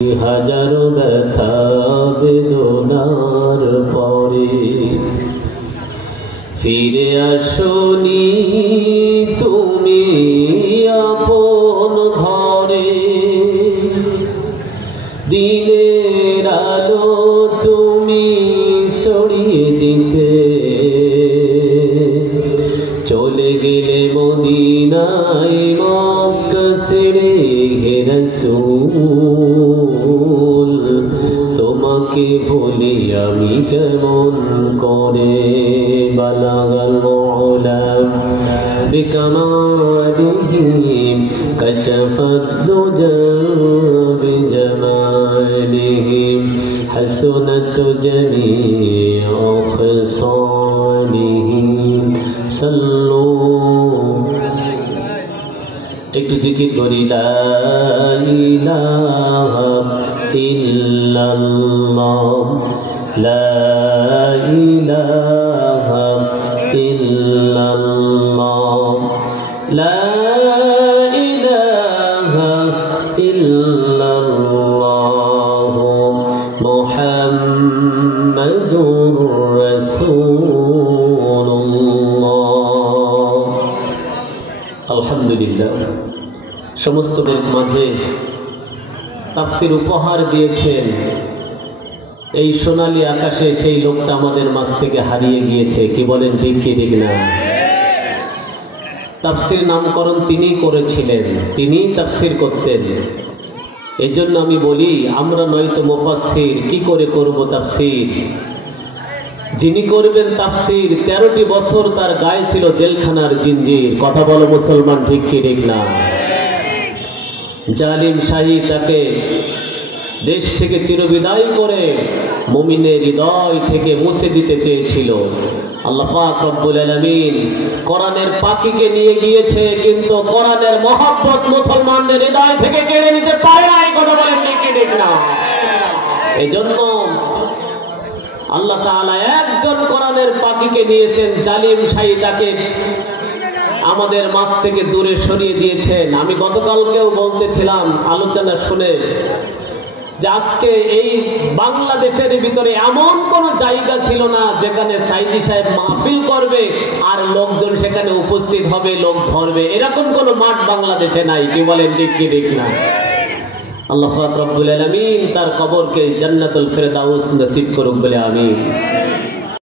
হাজারো ব্যথা বেদনার পরে ফিরে আসনি তুমি আপন ঘরে। দিনের আলো তুমি ছড়িয়ে দিতে চলে গেলে মদিনায় মক্কা ছেড়ে হে রাসূল, তোমাকে ভুলি আমি কেমন করে। বালাগাল মুলাম বিকামালিহিম কাশাফাদ দুজা বিজামালিহিম হাসুনাত জামিউ খিসালিহিম। সাল্লু একটু জিকির করি, লা ইলাহা ইল্লাল্লাহ, লা ইলাহা ইল্লাল্লাহ, লা ইলাহা ইল্লাল্লাহ মুহাম্মাদুর রাসূলুল্লাহ। আলহামদুলিল্লাহ, সমস্ত মাঝে তাফসীর উপহার দিয়েছেন এই সোনালী আকাশে সেই লোকটা আমাদের মাঝ থেকে হারিয়ে গিয়েছে। কি বলেন, ঠিক কি ঠিক না? তাফসীর নামকরণ তিনি করেছিলেন, তিনি তাফসীর করতেন। এই জন্য আমি বলি, আমরা নয়তো মুফাসসির, কি করে করব তাফসীর? যিনি করবেন তাফসীর 13টি বছর তার গায়ে ছিল জেলখানার জিঞ্জির। কথা বলো মুসলমান, ঠিক কি ঠিক না? জালিম শাহী তাকে দেশ থেকে চিরবিদায় করে মুমিনের হৃদয় থেকে মুছে দিতে চেয়েছিল। আল্লাহ পাক রব্বুল আলামিন কোরআনের পাখিকে নিয়ে গিয়েছে, কিন্তু কোরআনের মহব্বত মুসলমানদের হৃদয় থেকে কেড়ে নিতে পারে না। এই কথা বলেন, ঠিক কি ঠিক না? এই জন্য আল্লাহ তাআলা একজন কোরআনের পাখিকে নিয়েছেন, জালিম শাহী তাকে আমাদের মাঝ থেকে দূরে সরিয়ে দিয়েছেন। আমি গতকালকেও বলতেছিলাম আলোচনা শুনে যে আজকে এই বাংলাদেশের ভিতরে এমন কোন জায়গা ছিল না যেখানে সাইদি সাহেব মাহফিল করবে আর লোকজন সেখানে উপস্থিত হবে, লোক ধরবে, এরকম কোন মাঠ বাংলাদেশে নাই। কি বলেন, ঠিক কি ঠিক না? আল্লাহ পাক রব্বুল আলামিন তার কবরকে জান্নাতুল ফেরদাউস নসিব করুক বলে আমিন।